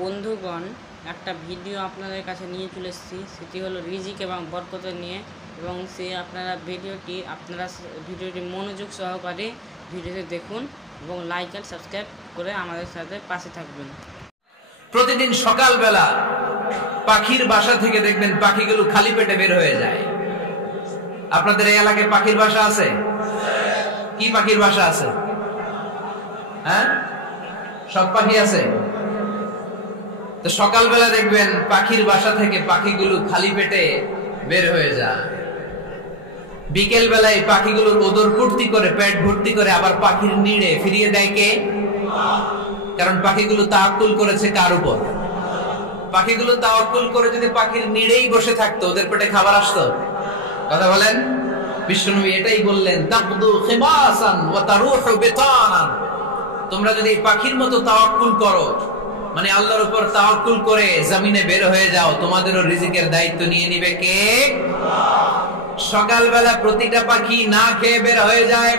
বন্ধুগণ, একটা ভিডিও আপনাদের কাছে নিয়ে চলে এসেছি। সেটি হলো রিজিক এবং বরকতের নিয়ে, এবং ভিডিওটি মনোযোগ সহকারে ভিডিওটি দেখুন এবং লাইক আর সাবস্ক্রাইব করে আমাদের সাথে পাশে থাকবেন। প্রতিদিন সকালবেলা পাখির বাসা থেকে দেখবেন পাখিগুলো খালি পেটে বের হয়ে যায়। আপনাদের এই এলাকায় পাখির বাসা আছে? কি পাখির বাসা আছে? হ্যাঁ, সব পাখি আছে। তো সকালবেলা দেখবেন পাখির বাসা থেকে পাখিগুলো খালি পেটে বের হয়ে যায়। বিকেল বেলায় পাখিগুলোর ওদর পূর্তি করে, পেট ভর্তি করে আবার পাখির নিড়ে ফিরিয়ে দেয় কে? কারণ পাখিগুলো তাওয়াক্কুল করেছে কার উপর? পাখিগুলো তাওয়াক্কুল করে যদি পাখির নিড়েই বসে থাকতো, ওদের পেটে খাবার আসতো? কথা বলেন। বিশ্বনবী এটাই বললেন, তাকদু খিমাসান ওয়া তারুহু বিতানান। তোমরা যদি পাখির মতো তাওয়াক্কুল করো, মানে আল্লাহর উপর তাওয়াক্কুল করে জমিনে বের হয়ে যাও, তোমাদেরও রিজিকের দায়িত্ব নিয়ে নিবে কে? সকালবেলা প্রতিটা পাখি না খেয়ে বের হয়ে যায়।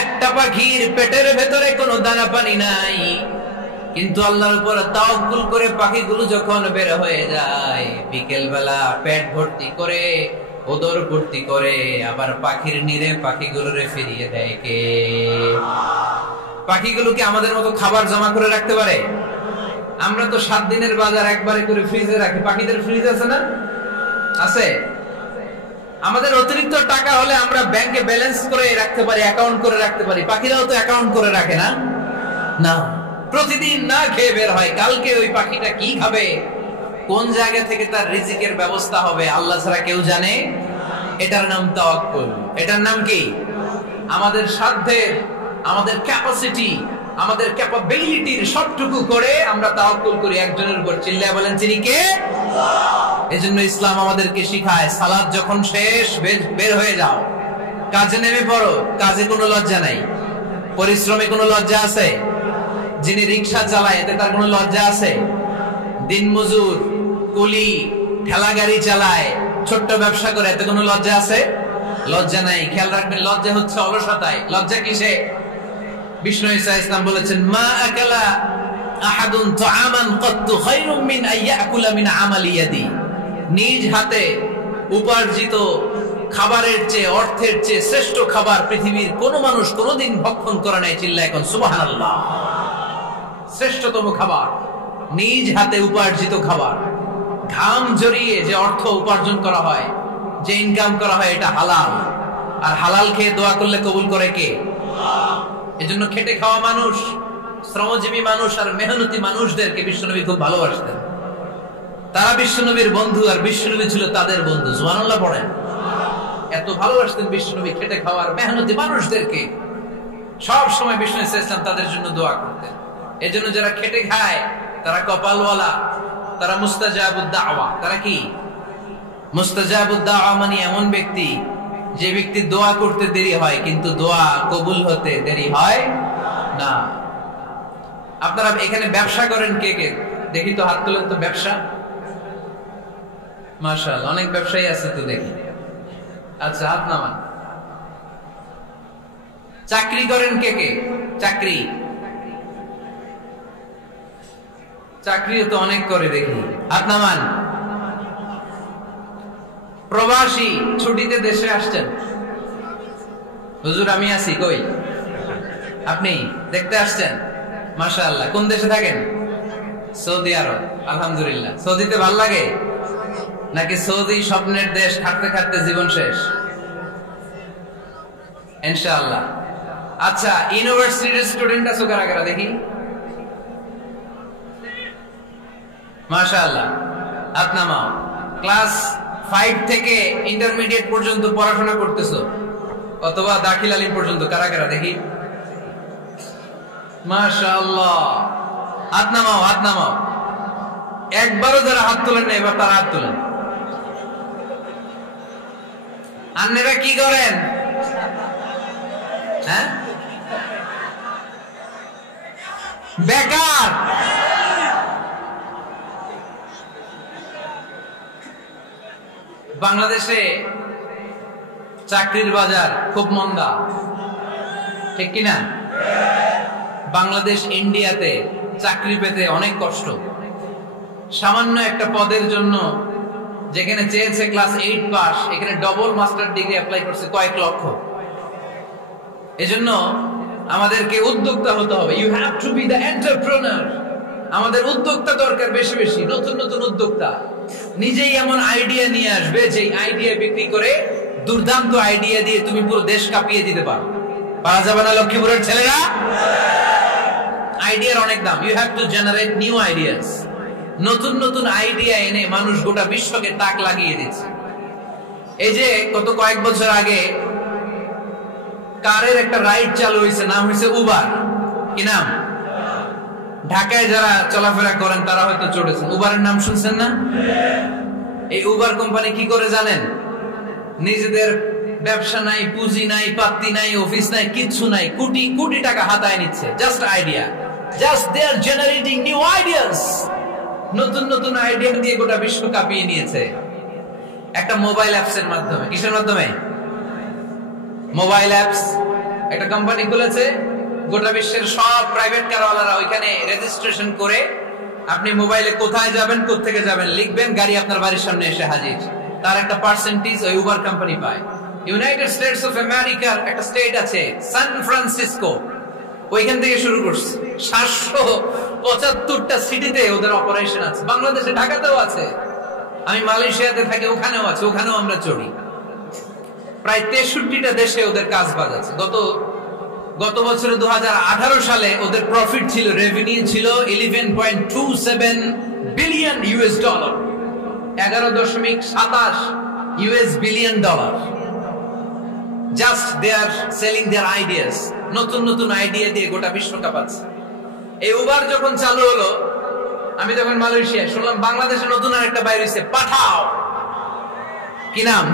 একটা পাখির পেটের ভেতরে কোনো দানা পানি নাই, কিন্তু আল্লাহর উপর তাওয়াক্কুল করে পাখিগুলো যখন বের হয়ে যায়, বিকেল বেলা পেট ভর্তি করে, ওদর ভর্তি করে আবার পাখির নিরে পাখিগুলোরে ফিরিয়ে দেয় কে? পাখিগুলোকে আমাদের মতো খাবার জমা করে রাখতে পারে? আমরা তো 7 দিনের বাজার একবারে করে ফ্রিজে রাখি। পাখিদের ফ্রিজ আছে না? আছে। আমাদের অতিরিক্ত টাকা হলে আমরা ব্যাংকে ব্যালেন্স করে রাখতে পারি, অ্যাকাউন্ট করে রাখতে পারি। পাখিরাও তো অ্যাকাউন্ট করে রাখে না? না, প্রতিদিন না খেয়ে বের হয়। কালকে ওই পাখিটা কি খাবে, কোন জায়গা থেকে তার রিজিকের ব্যবস্থা হবে, আল্লাহ ছাড়া কেউ জানে। এটার নাম তাওয়াক্কুল। এটার নাম কি? আমাদের সাধ্যের, আমাদের ক্যাপাসিটি, আমাদের ক্যাপাবিলিটির সবটুকু করে আমরা তাওয়াক্কুল করি একজনের উপর। চিল্লায় বলেন, তিনি কে? এজন্য ইসলাম আমাদেরকে শিখায়, সালাত যখন শেষ বের হয়ে যাও, কাজে নেমে পড়ো। কাজে কোনো লজ্জা নাই, পরিশ্রমে কোনো লজ্জা আছে? যিনি রিকশা চালায় এতে তার কোনো লজ্জা আছে? দিনমজুর, কুলি, ঠেলা গাড়ি চালায়, ছোট্ট ব্যবসা করে, এতে কোনো লজ্জা আছে? লজ্জা নাই। খেয়াল রাখবেন, লজ্জা হচ্ছে অলসতায়। লজ্জা কিসে? বিষ্ণু ঈসা ইসলাম বলেছেন, মা আকালা আহাদুন তুআমান কাত্তু খায়রুম মিন আইয়াকুলা মিন আমালি ইয়াদি। নিজ হাতে উপার্জিত খাবারের চেয়ে, অর্থের চেয়ে শ্রেষ্ঠ খাবার পৃথিবীর কোন মানুষ কোনদিন ভক্ষণ করে নাই। চিল্লায় এখন সুবহানাল্লাহ। শ্রেষ্ঠতম খাবার নিজ হাতে উপার্জিত খাবার। ঘাম ঝরিয়ে যে অর্থ উপার্জন করা হয়, যে ইনকাম করা হয়, এটা হালাল। আর হালাল খেয়ে দোয়া করলে কবুল করে কে? এজন্য খেটে খাওয়া মানুষ, শ্রমজীবী মানুষ আর মেহনতি মানুষদেরকে বিশ্বনবী খুব ভালোবাসতেন। তারা বিশ্বনবীর বন্ধু, আর বিশ্বনবী ছিল তাদের বন্ধু। সুবহানাল্লাহ পড়েন। এত ভালোবাসতেন বিশ্বনবী খেটে খাওয়ার মেহনতি মানুষদেরকে। সব সময় বিষ্ণু ইসলাম তাদের জন্য দোয়া করতেন। এজন্য যারা খেটে খায় তারা কপালওয়ালা, তারা মুস্তাজাবুদ দাওয়া। তারা কি? মুস্তাজাবুদ দাওয়া মানে এমন ব্যক্তি, যে ব্যক্তি দোয়া করতে দেরি হয় কিন্তু দোয়া কবুল হতে দেরি হয় না। আপনারা এখানে ব্যবসা করেন কে কে? দেখি তো, হাত তোলেন তো। ব্যবসা, মাশাআল্লাহ, অনেক ব্যবসায়ী আছে তো দেখি। আচ্ছা, হাত নামান। চাকরি করেন কে কে? চাকরি, চাকরিও তো অনেক করে দেখি। হাত নামান। প্রবাসী, ছুটিতে দেশে আসছেন। হুজুর আমি আছি, কই? আপনি দেখতে আসছেন? মাশাআল্লাহ। কোন দেশে থাকেন? সৌদি আরব। আলহামদুলিল্লাহ। সৌদিতে ভাল লাগে নাকি সৌদি স্বপ্নের দেশ, খাটতে খাটতে জীবন শেষ? ইনশাআল্লাহ। আচ্ছা, ইউনিভার্সিটির স্টুডেন্ট আছো কারা কারা দেখি? মাশাআল্লাহ, হাত নামাও। ক্লাস 5 থেকে ইন্টারমিডিয়েট পর্যন্ত পড়াশোনা করতেছো, অথবা দাখিল আলিম পর্যন্ত, কারা কারা দেখি? মাশাআল্লাহ, হাত নামাও, হাত নামাও। একবারও যারা হাত তোলেন না, এবার তারা হাত তোলেন। আপনারা কি করেন? হ্যাঁ, বেকার। বাংলাদেশে চাকরির বাজার খুব মন্দা, ঠিক কিনা? বাংলাদেশ ইন্ডিয়াতে চাকরি পেতে অনেক কষ্ট। সামান্য একটা পদের জন্য যেখানে চেয়েছে ক্লাস 8 পাস, এখানে ডবল মাস্টার ডিগ্রি অ্যাপ্লাই করছে কয়েক লক্ষ। এজন্য আমাদেরকে উদ্যোক্তা হতে হবে। You have to be the entrepreneur. আমাদের উদ্যোক্তা দরকার, বেশি বেশি নতুন নতুন উদ্যোক্তা। নিজেই এমন আইডিয়া নিয়ে আসবে যে আইডিয়া বিক্রি করে দুর্দান্ত আইডিয়া দিয়ে তুমি পুরো দেশ কাঁপিয়ে দিতে পারো। পারা যাবে না লক্ষ্মীপুরের ছেলেরা? আইডিয়ার অনেক দাম। You have to generate new ideas. নতুন নতুন আইডিয়া এনে মানুষ গোটা বিশ্বকে তাক লাগিয়ে দিচ্ছে। এই যে গত কয়েক বছর আগে কারের একটা রাইড চালু হয়েছে, নাম হয়েছে উবার। কি নাম? ঢাকায় যারা চলাফেরা করেন তারা হয়তো চড়েছেন। উবারের নাম শুনছেন না? এই উবার কোম্পানি কি করে জানেন? নিজেদের ব্যবসা নাই, পুঁজি নাই, পাত্তি নাই, অফিস নাই, কিচ্ছু নাই, কোটি কোটি টাকা হাতায় নিচ্ছে। Just idea, just they are generating new ideas. নতুন নতুন আইডিয়া দিয়ে গোটা বিশ্ব কাঁপিয়ে নিয়েছে একটা মোবাইল অ্যাপস এর মাধ্যমে। কিসের মাধ্যমে? Mobile apps. একটা কোম্পানি খুলেছে, গোটা বিশ্বের সব প্রাইভেট কারওয়ালারা ওইখানে রেজিস্ট্রেশন করে আপনি মোবাইলে কোথায় যাবেন, কোত্থেকে যাবেন লিখবেন, গাড়ি আপনার বাড়ির সামনে এসে হাজির। তার একটা পার্সেন্টেজ ওই উবার কোম্পানি পায়। ইউনাইটেড স্টেটস অফ আমেরিকার একটা স্টেট আছে সান ফ্রান্সিসকো, ওইখান থেকে শুরু করছে। 775টা সিটিতে ওদের অপারেশন আছে। বাংলাদেশে ঢাকাতেও আছে। আমি মালয়েশিয়াতে থাকি, ওখানেও আছে, ওখানেও আমরা চড়ি। প্রায় 63টা দেশে ওদের কাজ বাজ আছে। গত বছরে 2018 সালে ওদের প্রফিট ছিল, রেভিনিউ ছিল 11.27 billion US dollar, 11.27 US billion dollar. Just they are selling their ideas. নতুন নতুন আইডিয়া দিয়ে গোটা বিশ্ব কাঁপাচ্ছে। এই উবার যখন চালু হলো, আমি তখন মালয়েশিয়া শুনলাম বাংলাদেশে নতুন আরেকটা বাইরে হইছে, পাঠাও। কি নাম?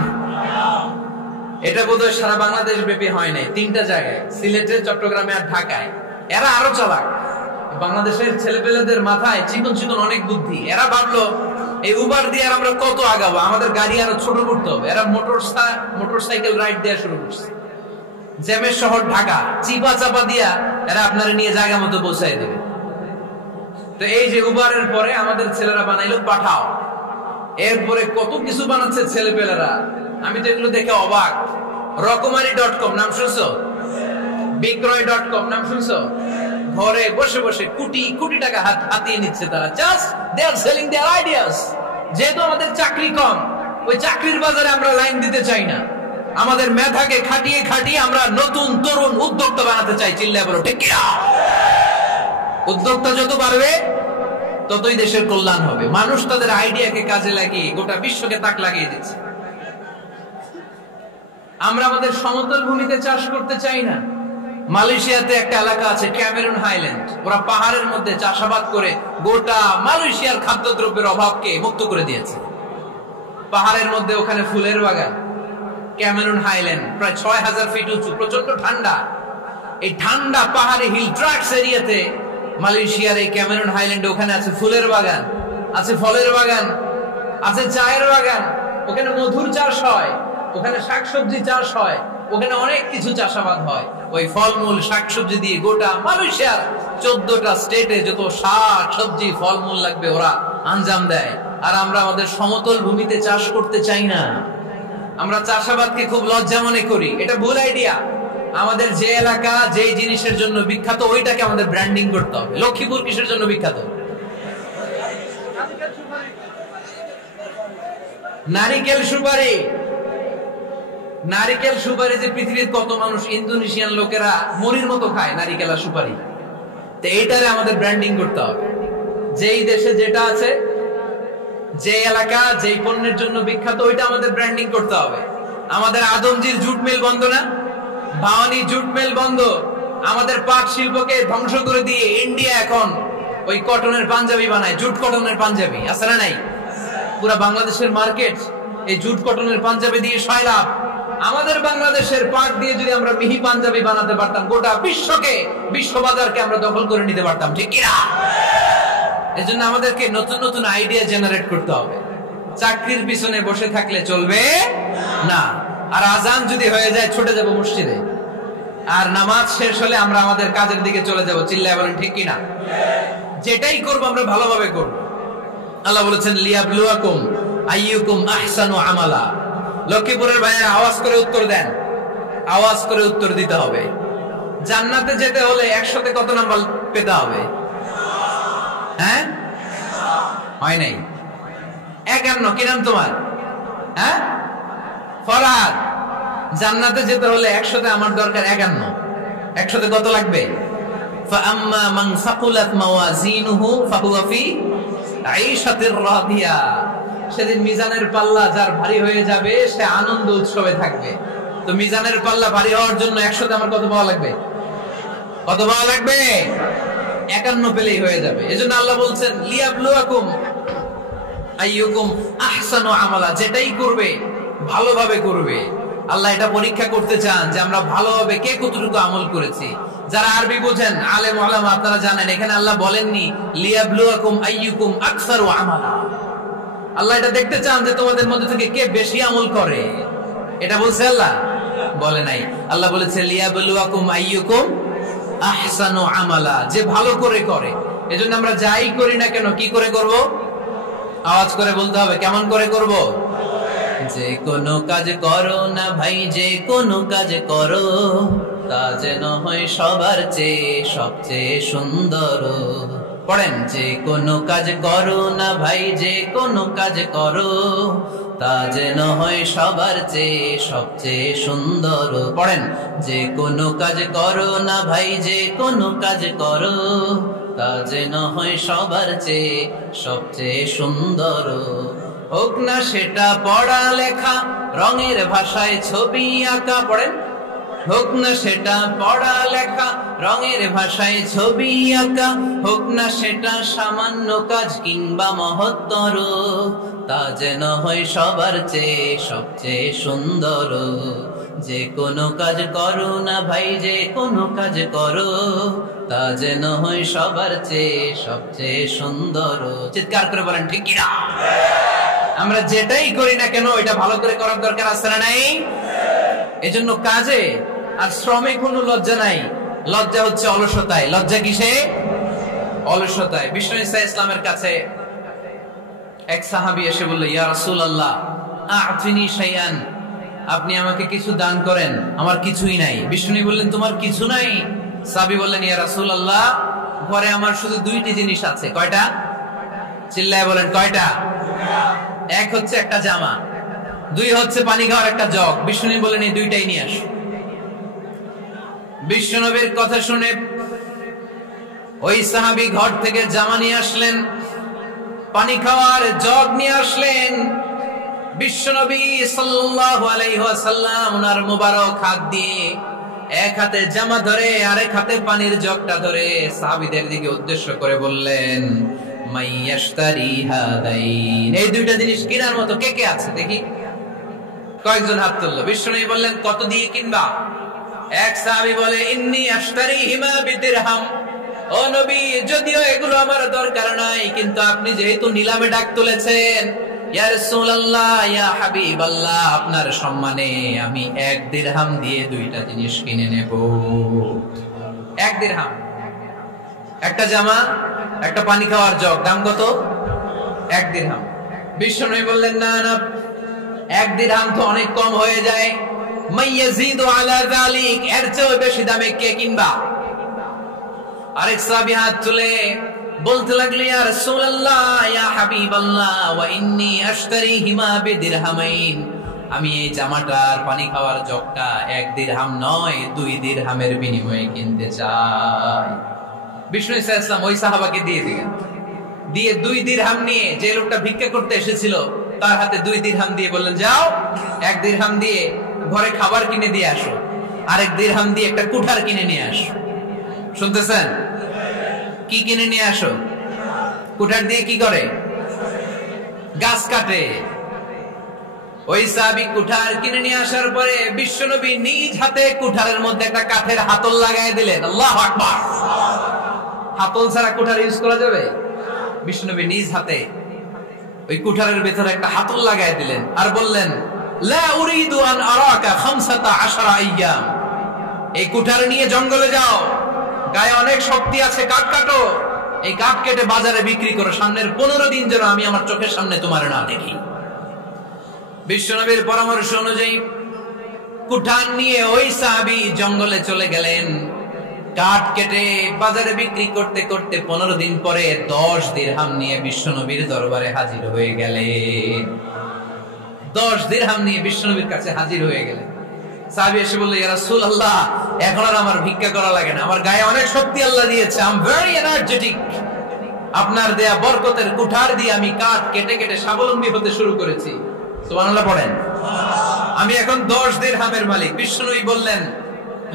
এটা বোধহয় সারা বাংলাদেশ ব্যাপী হয় নাই, 3টা জায়গায়, সিলেটে, চট্টগ্রামে আর ঢাকায়। এরা আরো চালাক। বাংলাদেশের ছেলেপেলেদের মাথায় চিকন চিকন অনেক বুদ্ধি। এরা ভাবলো এই উবার দিয়ে আর আমরা কত আগাবো, আমাদের গাড়ি আরো ছোট করতে হবে। এরা মোটরসাইকেল রাইড দেওয়া শুরু করছে। জ্যামের শহর ঢাকা, চিপা চাপা দিয়া এরা আপনারা নিয়ে জায়গা মতো পৌঁছাই দেবে। তো এই যে উবারের পরে আমাদের ছেলেরা বানাইলো পাঠাও। এরপরে কত কিছু বানাচ্ছে ছেলেপেলেরা, আমি তো এগুলো দেখে অবাক। রকমারি.com নাম শুনছো? বিক্রয়.com নাম শুনছো? ঘরে বসে বসে কোটি কোটি টাকা হাতিয়ে নিচ্ছে তারা। Just they are selling their ideas. যেহেতু আমাদের চাকরি কম, ওই চাকরির বাজারে আমরা লাইন দিতে চাই না। আমাদের মেধাকে খাটিয়ে খাটিয়ে আমরা নতুন তরুণ উদ্যোক্তা বানাতে চাই। চিল্লায় বলো ঠিক কিনা? উদ্যোক্তা যত বাড়বে ততই দেশের কল্যাণ হবে। মানুষ তাদের আইডিয়াকে কাজে লাগিয়ে গোটা বিশ্বকে তাক লাগিয়ে দিচ্ছে। আমরা আমাদের সমতল ভূমিতে চাষ করতে চাই না। মালয়েশিয়াতে একটা এলাকা আছে ক্যামেরুন হাইল্যান্ড, ওরা পাহাড়ের মধ্যে চাষাবাদ করে গোটা মালয়েশিয়ার খাদ্যদ্রব্যের অভাবকে মুক্ত করে দিয়েছে। পাহাড়ের মধ্যে ওখানে ফুলের বাগান, ক্যামেরুন হাইল্যান্ড প্রায় 6000 ফিট উঁচু, প্রচন্ড ঠান্ডা। এই ঠান্ডা পাহাড়ে হিল ট্রাক্স এরিয়াতে মালয়েশিয়ার এই ক্যামেরুন হাইল্যান্ডে ওখানে আছে ফুলের বাগান, আছে ফলের বাগান, আছে চায়ের বাগান, ওখানে মধুর চাষ হয়, ওখানে শাকসবজি চাষ হয়, ওখানে অনেক কিছু চাষাবাদ হয়। ওই ফলমূল শাকসবজি দিয়ে গোটা মালয়েশিয়ার 14টা স্টেটে যত শাক সবজি ফলমূল লাগবে ওরা আঞ্জাম দেয়। আর আমরা আমাদের সমতল ভূমিতে চাষ করতে চাই না। আমরা চাষাবাদকে খুব লজ্জা মনে করি। এটা ভুল আইডিয়া। আমাদের যে এলাকা যে জিনিসের জন্য বিখ্যাত ওইটাকে আমাদের ব্র্যান্ডিং করতে হবে। লক্ষ্মীপুর কিসের জন্য বিখ্যাত? নারিকেল সুপারি। নারিকেল সুপারি যে পৃথিবীর কত মানুষ, ইন্দোনেশিয়ান লোকেরা মরির মতো খায় নারিকেল আর সুপারি। তো এইটারে আমাদের ব্র্যান্ডিং করতে হবে। যেই দেশে যেটা আছে, যে এলাকা যেই পণ্যের জন্য বিখ্যাত ওইটা আমাদের ব্র্যান্ডিং করতে হবে। আমাদের আদমজির জুট মিল বন্ধ না? ভাওয়ানি জুট মিল বন্ধ। আমাদের পাট শিল্পকে ধ্বংস করে দিয়ে ইন্ডিয়া এখন ওই কটনের পাঞ্জাবি বানায়, জুট কটনের পাঞ্জাবি। আছে না নাই? পুরা বাংলাদেশের মার্কেট এই জুট কটনের পাঞ্জাবি দিয়ে সয়লাভ। আমাদের বাংলাদেশের পাট দিয়ে যদি আমরা মিহি পাঞ্জাবি বানাতে পারতাম, গোটা বিশ্বকে, বিশ্ব বাজারকে আমরা দখল করে নিতে পারতাম। ঠিক কিনা? এজন্য আমাদেরকে নতুন নতুন আইডিয়া জেনারেট করতে হবে। চাকরির পিছনে বসে থাকলে চলবে না। আর আজান যদি হয়ে যায় ছুটে যাব মসজিদে, আর নামাজ শেষ হলে আমরা আমাদের কাজের দিকে চলে যাব। চিল্লায় বলেন ঠিক কিনা? যেটাই করব আমরা ভালোভাবে করব। আল্লাহ বলেছেন লিয়াবলুয়াকুম আইয়ুকুম আহসানু আমালা। লক্ষ্মীপুরের ভাইয়েরা আওয়াজ করে উত্তর দেন, আওয়াজ করে উত্তর দিতে হবে। জান্নাতে যেতে হলে 100তে কত নাম্বার পেতে হবে? হ্যাঁ, হয় নাই 51। কি নাম তোমার? হ্যাঁ, ফরহাদ। জান্নাতে যেতে হলে 100তে আমার দরকার 51। 100তে কত লাগবে? ফাআম্মা মান সাকুলাত মাওয়াজিনুহু ফাহুয়া ফি আইশাতির রাদিয়া। সেদিন মিজানের পাল্লা যার ভারী হয়ে যাবে সে আনন্দ উৎসবে থাকবে। তো মিজানের পাল্লা ভারী হওয়ার জন্য 100তে আমার কত পাওয়া লাগবে? কত পাওয়া লাগবে? 51 পেলেই হয়ে যাবে। এজন্য আল্লাহ বলছেন লিয়াবলুয়াকুম আইয়ুকুম আহসানু আমালা। যেটাই করবে ভালোভাবে করবে। আল্লাহ এটা পরীক্ষা করতে চান যে আমরা ভালোভাবে কে কতটুকু আমল করেছি। যারা আরবি বোঝেন আলেম ওলামা আপনারা জানেন এখানে আল্লাহ বলেননি লিয়াবলুয়াকুম আইয়ুকুম আকসারু আমালা। আল্লাহ এটা দেখতে চান যে তোমাদের মধ্যে থেকে কে বেশি আমল করে। এটা বলছে আল্লাহ? বলে নাই। আল্লাহ বলেছে লিয়াবলুয়াকুম আইয়ুকুম আহসানু আমালা, যে ভালো করে করে। এজন্য আমরা যাই করি না কেন কি করে করব? আওয়াজ করে বলতে হবে। কেমন করে করব? যে কোনো কাজ করো না ভাই, যে কোনো কাজ করো তা যেন হয় সবার চেয়ে সবচেয়ে সুন্দর। পড়েন, যে কোনো কাজ করো না ভাই, যে কোনো কাজ করো তা যেন হয় সবার চেয়ে সবচেয়ে সুন্দর। পড়েন, যে কোনো কাজ করো না ভাই, যে কোনো কাজ করো তা যেন হয় সবার চেয়ে সবচেয়ে সুন্দর। হোক না সেটা পড়া লেখা, রঙের ভাষায় ছবি আঁকা। পড়েন, হোক না সেটা পড়া লেখা, রঙের ভাষায় ছবি আঁকা। হোক না সেটা সামান্য কাজ কিংবা মহত্তর, তা যেন হয় সবার চেয়ে সবচেয়ে সুন্দর। যে কোনো কাজ করো না ভাই, যে কোনো কাজ করো তা যেন হয় সবার চেয়ে সবচেয়ে সুন্দর। চিৎকার করে বলেন ঠিক কিনা? আমরা যেটাই করি না কেন এটা ভালো করে করার দরকার আছে না নাই? এজন্য কাজে আর শ্রমে কোনো লজ্জা নাই। লজ্জা হচ্ছে অলসতায়। লজ্জা কিসে? অলসতায়। বিষ্ণু ঈসা ইসলামের কাছে এক সাহাবী এসে বলল, ইয়া রাসূলুল্লাহ আ'তিনি শাইআন, আপনি আমাকে কিছু দান করেন, আমার কিছুই নাই। বিষ্ণু বললেন, তোমার কিছু নাই? সাহাবী বললেন, ইয়া রাসূলুল্লাহ ঘরে আমার শুধু 2টি জিনিস আছে। কয়টা? চিল্লায় বলেন কয়টা? এক হচ্ছে একটা জামা, 2 হচ্ছে পানি খাওয়ার একটা জগ। বিষ্ণু বললেন, এই 2টাই নিয়ে আসো। বিশ্বনবীর কথা শুনে ওই সাহাবী ঘর থেকে জামা নিয়ে আসলেন, পানি খাওয়ার জগ নিয়ে আসলেন। বিশ্বনবী সাল্লাল্লাহু আলাইহি ওয়াসাল্লাম ওনার মুবারক হাত দিয়ে এক হাতে জামা ধরে আরেক হাতে পানির জগটা ধরে সাহাবীদের দিকে উদ্দেশ্য করে বললেন, মাইয়াশতারি হাদাইন, এই 2টা জিনিস কেনার মতো কে কে আছে দেখি? কয়েকজন হাত তুললো। বিশ্বনবী বললেন, কত দিয়ে কিনবা? এক সাহাবী বলে, ইন্নী আশতারিহিমা বিদিরহাম। ও নবী, যদিও এগুলো আমার দরকার নাই, কিন্তু আপনি যেহেতু নিলামে ডাক তুলেছেন, ইয়া রাসূলুল্লাহ, ইয়া হাবিবাল্লাহ, আপনার সম্মানে আমি 1 দিরহাম দিয়ে 2টা জিনিস কিনে নেব। 1 দিরহাম, একটা জামা, একটা পানি খাওয়ার জগ, দাম কত? 1 দিরহাম। বিশ্বনবী বললেন, না না, 1 দিরহাম তো অনেক কম হয়ে যায়। মাইয়াজিদু আলা যালিক, এর চেয়ে বেশি দামে কে কিনবা? আরেক সাহাবী হাত তুলে বলতে লাগলো, ইয়া রাসূলুল্লাহ, ইয়া হাবিবাল্লাহ, ওয়া ইন্নী আশতারিহিমা বিদিরহামাইন, আমি এই জামাটার পানি খাওয়ার জগটা 1 দিরহাম নয় 2 দিরহামের বিনিময়ে কিনতে চাই। বিষ্ণু ঈসা ইসলাম ওই সাহাবাকে দিয়ে দিলেন। দিয়ে 2 দিরহাম নিয়ে যে লোকটা ভিক্ষা করতে এসেছিল তার হাতে 2 দিরহাম দিয়ে বললেন, যাও 1 দিরহাম দিয়ে ঘরে খাবার কিনে দিয়ে আসো, আরেক দিরহাম দিয়ে একটা কুঠার কিনে নিয়ে আসো। শুনতেছেন? কি কিনে নিয়ে আসো? কুঠার দিয়ে কি করে? গাছ কাটে। ওই সাহাবী কুঠার কিনে নিয়ে আসার পরে বিশ্বনবী নিজ হাতে কুঠারের মধ্যে একটা কাঠের হাতল লাগাই দিলেন। আল্লাহু আকবার। হাতল ছাড়া কুঠার ইউজ করা যাবে? বিশ্বনবী নিজ হাতে ওই কুঠারের ভেতরে একটা হাতল লাগাই দিলেন আর বললেন, লা উরিদু আন আরাকা 15 আইয়াম, এই কুঠার নিয়ে জঙ্গলে যাও, গায়ে অনেক শক্তি আছে, কাঠ কাটো, এই কাঠ কেটে বাজারে বিক্রি করো, সামনের 15 দিন যেন আমি আমার চোখের সামনে তোমার না দেখি। বিশ্বনবীর পরামর্শ অনুযায়ী কুঠার নিয়ে ওই সাহাবী জঙ্গলে চলে গেলেন। কাঠ কেটে বাজারে বিক্রি করতে করতে 15 দিন পরে 10 দিরহাম নিয়ে বিশ্বনবীর দরবারে হাজির হয়ে গেলেন। 10 দিরহাম নিয়ে বিশ্বনবীর কাছে হাজির হয়ে গেলেন। সাহাবী এসে বলল, ইয়া রাসূলুল্লাহ, এখন আর আমার ভিক্ষা করা লাগে না, আমার গায়ে অনেক শক্তি আল্লাহ দিয়েছে, আই এম ভেরি এনার্জেটিক। আপনার দেয়া বরকতের কুঠার দিয়ে আমি কাঠ কেটে কেটে স্বাবলম্বী হতে শুরু করেছি। সুবহানাল্লাহ পড়েন। আমি এখন 10 দিরহামের মালিক। বিশ্বনবী বললেন,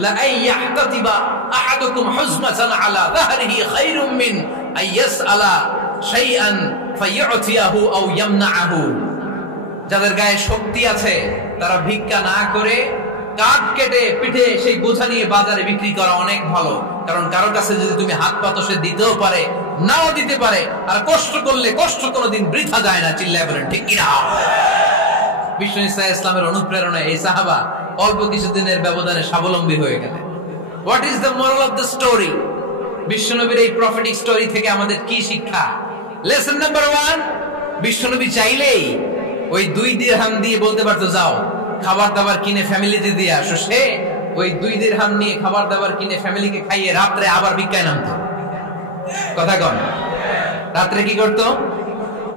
লা আইয়াহতাতিবা আহাদুকুম হুজমাতান আলা যাহরিহি খায়রুম মিন আইয়াসআলা শাইআন ফায়ু'তিয়াহু আও ইয়ামনাহু। যাদের গায়ে শক্তি আছে তারা ভিক্ষা না করে কাঠ কেটে পিঠে সেই বোঝা নিয়ে বাজারে বিক্রি করা অনেক ভালো। কারণ কারো কাছে যদি তুমি হাত পাতো, সে দিতেও পারে, নাও দিতে পারে। আর কষ্ট করলে কষ্ট কোনোদিন বৃথা যায় না। চিল্লায় বলেন ঠিক কিনা? বিশ্ব ইসলামের অনুপ্রেরণায় এই সাহাবা অল্প কিছুদিনের ব্যবধানে স্বাবলম্বী হয়ে গেলেন। What is the moral of the story? বিশ্বনবীর এই প্রফেটিক স্টোরি থেকে আমাদের কি শিক্ষা? লেসন নাম্বার 1, বিশ্বনবী চাইলেই ওই 2 দিরহাম দিয়ে বলতে পারতো, যাও খাবার দাবার কিনে ফ্যামিলিতে দিয়ে আসো। সে ওই 2 দিরহাম নিয়ে খাবার দাবার কিনে ফ্যামিলিকে খাইয়ে রাত্রে আবার ভিক্ষায় নামতো। কথা কন? রাত্রে কি করতো?